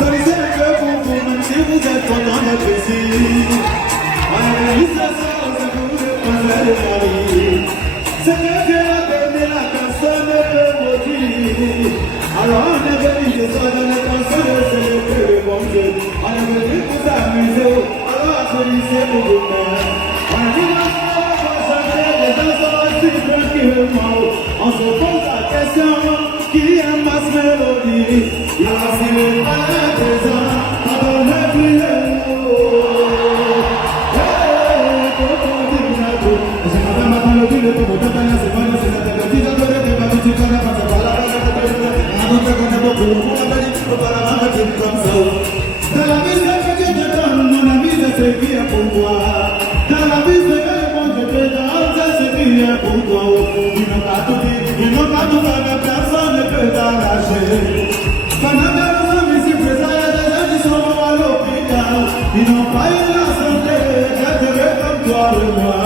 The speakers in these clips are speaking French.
Connaissez le cœur pour vous, même si vous êtes content d'être ici. On a vu ça, c'est pour vous faire le mari. C'est que Dieu a donné la personne ne peut maudire. Alors on est venu de ça dans les cançons de célébrer le bon Dieu. On est venu pour s'amuser, alors applaudissez pour vous faire. On a dit non, on va chanter des chansons aussi tranquillement. On se pose la question, qui aime ma mélodie? Il a si le palais présent, pardonnez plus le mot. Dans la vie, c'est que Dieu te donne, mon ami, c'est ce qui est pour toi. Dans la vie, c'est que le monde te donne, c'est ce qui est pour toi. Ils n'ont pas tout dit, ils n'ont pas tout fait, mais personne ne peut t'arracher. Pendant que nous sommes ici présents, il y a des gens qui sont à l'hôpital. Ils n'ont pas eu la santé, d'être comme toi et moi.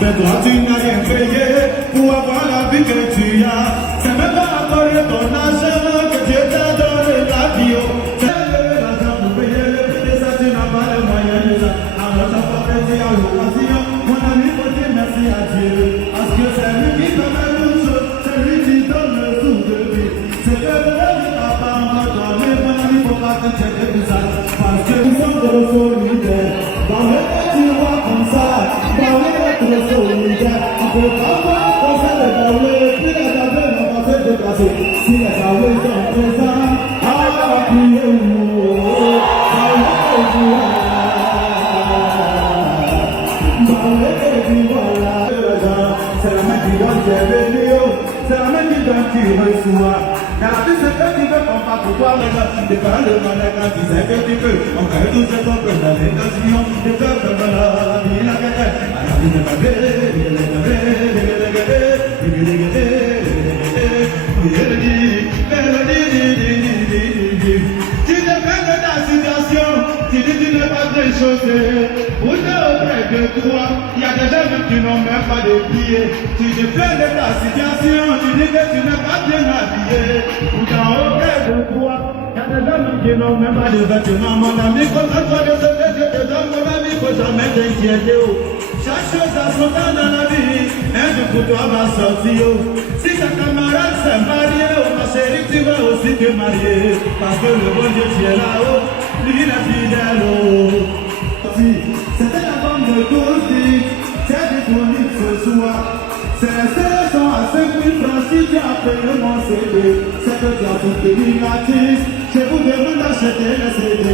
Mais toi, tu n'as rien payé pour avoir la vie que tu as. C'est même pas encore ton argent que Dieu t'a donné la vie. Mon ami, faut dire merci à Dieu. Parce que c'est lui qui permet tout chose, c'est lui qui donne le jour de vie. C'est que le papa m'a donné, mon ami, faut pas t'inquiéter pour ça. Parce que nous sommes de solidaires. Dans le monde, tu vois comme ça. Dans le monde, tu es solidaire. On peut pas voir comme ça les daoués. Puis les daoués n'ont pas fait déplacer. Si les daoués sont présents, appuyez-nous. C'est la main qui donne qui est venue, c'est la main qui donne qui reçoit. Dans la vie, c'est que tu veux qu'on fasse pour toi, mais là, tu parles de mon écran, tu sais que tu peux. On fait tout ce qu'on peut dans l'intention, tu peux faire de la vie, la guerre. À la vie, c'est pas tu te fais de ta situation, tu dis tu n'es pas déchaussé. Où t'es auprès de toi, il y a des gens qui n'ont même pas de pieds. Tu te plains de ta situation, tu dis que tu n'es pas bien habillé. Où t'es auprès de toi, il y a des gens qui n'ont même pas de vêtements. Mon ami, comme ça, toi, de ce que je te donne, mon ami, faut jamais t'inquiéter. Chaque chose a son temps dans la vie, un jour pour toi va sortir. Si ta camarade s'est marié, ma chérie, tu vas aussi te marier. Parce que le bon Dieu, tu es là-haut, lui, il est fidèle. C'était la femme de Gouzi, c'est disponible ce soir. C'est les sont à 5 000 francs si tu as payé mon CD. C'est que tu as soutenu l'artiste, je vous demande d'acheter les CD.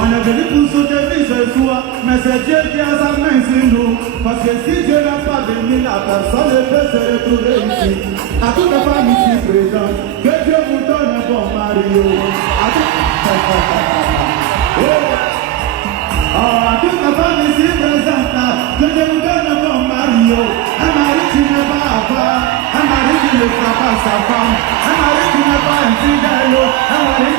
On est venu pour soutenir ce soir, mais c'est Dieu qui a sa main sur nous. Parce que si Dieu n'a pas béni la personne, ne peut se retrouver ici. À toutes les femmes ici présentes, que Dieu vous donne un bon mari. À toute la femme ici présente, que Dieu vous donne un bon mari. Un mari qui n'est pas avare, un mari qui ne frappe pas sa femme, un mari qui n'est pas infidèle, un mari